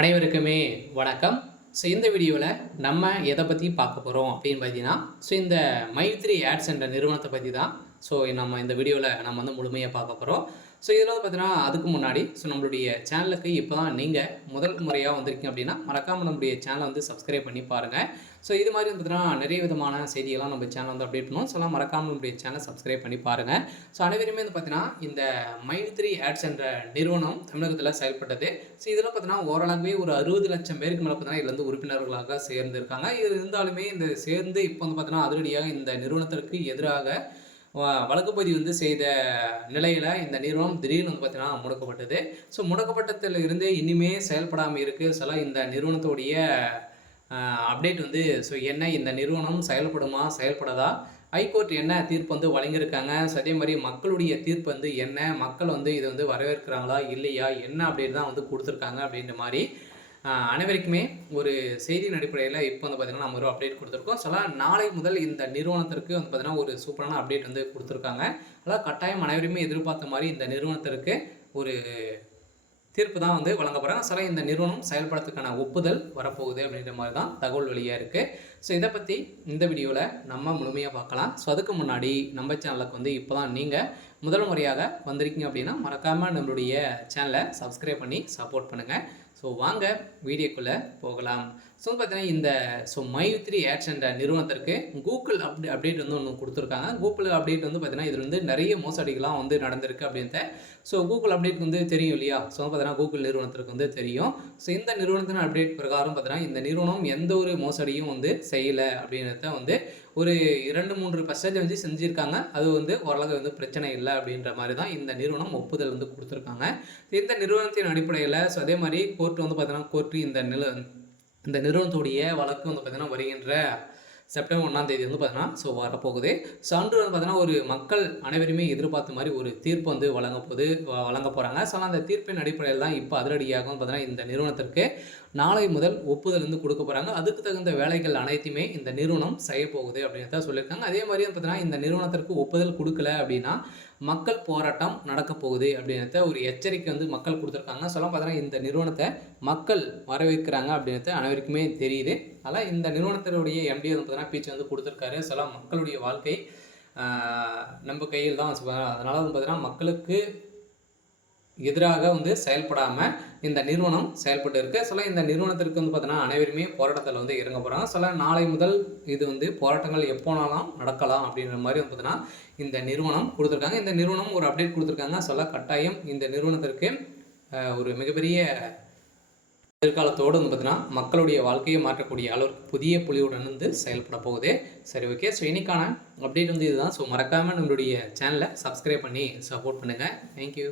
அனைவருக்குமே வணக்கம். இந்த வீடியோவில் நம்ம எதை பற்றி பார்க்க போகிறோம் அப்படின்னு பார்த்தீங்கன்னா, இந்த மைத்ரி ஆட்ஸ் என்ற நிறுவனத்தை பற்றி தான் நம்ம இந்த வீடியோவில் நம்ம வந்து முழுமையாக பார்க்க போகிறோம். இதில் வந்து பார்த்தீங்கன்னா, அதுக்கு முன்னாடி நம்மளுடைய சேனலுக்கு இப்போ தான் நீங்கள் முதல் முறையாக வந்திருக்கீங்க அப்படின்னா, மறக்காமல் நம்மளுடைய சேனலை வந்து சப்ஸ்கிரைப் பண்ணி பாருங்கள். இது மாதிரி வந்து பார்த்தீங்கன்னா, நிறைய விதமான செய்திகள்லாம் நம்ம சேனல் வந்து அப்டேட் பண்ணுவோம். மறக்காமல் நம்மளுடைய சேனலை சப்ஸ்கிரைப் பண்ணி பாருங்கள். அனைவருமே வந்து பார்த்தீங்கன்னா, இந்த மைத்ரி ஆட்ஸ் என்ற நிறுவனம் தமிழகத்தில் செயல்பட்டது. இதில் பார்த்தீங்கன்னா, ஓரளவே ஒரு 60 லட்சம் பேருக்கு மேலே பார்த்தீங்கன்னா, இதில் வந்து உறுப்பினர்களாக சேர்ந்திருக்காங்க. இது இருந்தாலுமே இந்த சேர்ந்து இப்போ வந்து பார்த்தீங்கன்னா, அதிரடியாக இந்த நிறுவனத்திற்கு எதிராக வழக்கு பதிவு வந்து செய்த நிலையில் இந்த நிறுவனம் திடீர்னு வந்து பார்த்தீங்கன்னா முடக்கப்பட்டது. முடக்கப்பட்டதில் இருந்தே இனிமே செயல்படாமல் இருக்குது. இந்த நிறுவனத்துடைய அப்டேட் வந்து என்ன இந்த நிறுவனம் செயல்படுமா, செயல்படாதா, ஹைகோர்ட் என்ன தீர்ப்பு வந்து வழங்கியிருக்காங்க, அதே மாதிரி மக்களுடைய தீர்ப்பு வந்து என்ன, மக்கள் வந்து இதை வந்து வரவேற்கிறாங்களா இல்லையா, என்ன அப்டேட் தான் வந்து கொடுத்துருக்காங்க அப்படின்ற மாதிரி அனைவருக்குமே ஒரு செய்தியின் அடிப்படையில் இப்போ வந்து பார்த்திங்கன்னா நம்ம ஒரு அப்டேட் கொடுத்துருக்கோம். நாளை முதல் இந்த நிறுவனத்திற்கு வந்து பார்த்திங்கன்னா ஒரு சூப்பரான அப்டேட் வந்து கொடுத்துருக்காங்க. அதாவது கட்டாயம் அனைவருமே எதிர்பார்த்த மாதிரி இந்த நிறுவனத்திற்கு ஒரு தீர்ப்பு தான் வந்து வழங்க போகிறாங்க. இந்த நிறுவனம் செயல்படுறதுக்கான ஒப்புதல் வரப்போகுது அப்படின்ற மாதிரி தான் தகவல் வெளியாக இருக்குது. இதை பற்றி இந்த வீடியோவில் நம்ம முழுமையாக பார்க்கலாம். அதுக்கு முன்னாடி நம்ம சேனலுக்கு வந்து இப்போ தான் நீங்கள் முதல் முறையாக வந்திருக்கீங்க அப்படின்னா மறக்காமல் நம்மளுடைய சேனலை சப்ஸ்கிரைப் பண்ணி சப்போர்ட் பண்ணுங்கள். வாங்க வீடியோக்குள்ளே போகலாம். பார்த்தீங்கன்னா இந்த மைத்ரி ஆட்ஸ் என்ற நிறுவனத்திற்கு கூகுள் அப்டேட் வந்து ஒன்று கொடுத்துருக்காங்க. கூகுள் அப்டேட் வந்து பார்த்தீங்கன்னா இதில் வந்து நிறைய மோசடிகள்லாம் வந்து நடந்திருக்கு அப்படின்ட்டு. கூகுள் அப்டேட் வந்து தெரியும் இல்லையா? பார்த்தீங்கன்னா கூகுள் நிறுவனத்திற்கு வந்து தெரியும். இந்த நிறுவனத்தின் அப்டேட் பிரகாரம் பார்த்தீங்கன்னா இந்த நிறுவனம் எந்த ஒரு மோசடியும் வந்து செய்யலை அப்படின்றத வந்து ஒரு 2-3% வந்து செஞ்சுருக்காங்க. அது வந்து ஓரளவு வந்து பிரச்சனை இல்லை அப்படின்ற மாதிரி தான் இந்த நிறுவனம் ஒப்புதல் வந்து கொடுத்துருக்காங்க. இந்த நிறுவனத்தின் அடிப்படையில் அதே மாதிரி கோர்ட் வந்து பார்த்தீங்கன்னா இந்த நிறுவனத்துடைய வழக்கு வந்து பார்த்தீங்கன்னா வருகின்ற செப்டம்பர் 1ஆம் தேதி வந்து பார்த்தீங்கன்னா வரப்போகுது. அன்று வந்து பார்த்தீங்கன்னா ஒரு மக்கள் அனைவருமே எதிர்பார்த்த மாதிரி ஒரு தீர்ப்பு வந்து வழங்க போகிறாங்க. அந்த தீர்ப்பின் அடிப்படையில் தான் இப்போ அதிரடியாக வந்து பார்த்தீங்கன்னா இந்த நிறுவனத்திற்கு நாளை முதல் ஒப்புதல் வந்து கொடுக்க போகிறாங்க. அதுக்கு தகுந்த வேலைகள் அனைத்துமே இந்த நிறுவனம் செய்ய போகுது அப்படின்னு தான் சொல்லியிருக்காங்க. அதே மாதிரி வந்து பார்த்தீங்கன்னா இந்த நிறுவனத்திற்கு ஒப்புதல் கொடுக்கல அப்படின்னா மக்கள் போராட்டம் நடக்க போகுது அப்படின்றத ஒரு எச்சரிக்கை வந்து மக்கள் கொடுத்துருக்காங்க. பார்த்தீங்கன்னா இந்த நிறுவனத்தை மக்கள் வரவேற்கிறாங்க அப்படின்றது அனைவருக்குமே தெரியுது. அதனால் இந்த நிறுவனத்தினுடைய எம்டி வந்து பார்த்தீங்கன்னா பீச் வந்து கொடுத்துருக்காரு. மக்களுடைய வாழ்க்கை நம்ம கையில் தான். அதனால் வந்து பார்த்தீங்கன்னா மக்களுக்கு எதிராக வந்து செயல்படாமல் இந்த நிறுவனம் செயல்பட்டு இருக்கு. இந்த நிறுவனத்திற்கு வந்து பார்த்தீங்கன்னா அனைவருமே போராட்டத்தில் வந்து இறங்க போகிறாங்க. நாளை முதல் இது வந்து போராட்டங்கள் எப்போனாலும் நடக்கலாம் அப்படின்ற மாதிரி வந்து பார்த்தீங்கன்னா இந்த நிறுவனம் கொடுத்துருக்காங்க. இந்த நிறுவனம் ஒரு அப்டேட் கொடுத்துருக்காங்க. கட்டாயம் இந்த நிறுவனத்திற்கு ஒரு மிகப்பெரிய எதிர்காலத்தோடு வந்து பார்த்தீங்கன்னா மக்களுடைய வாழ்க்கையை மாற்றக்கூடிய அளவுக்கு புதிய புலியுடன் வந்து செயல்பட போகுது. ஓகே. இன்னைக்கான அப்டேட் வந்து இதுதான். மறக்காமல் நம்மளுடைய சேனலை சப்ஸ்கிரைப் பண்ணி சப்போர்ட் பண்ணுங்கள். தேங்க்யூ.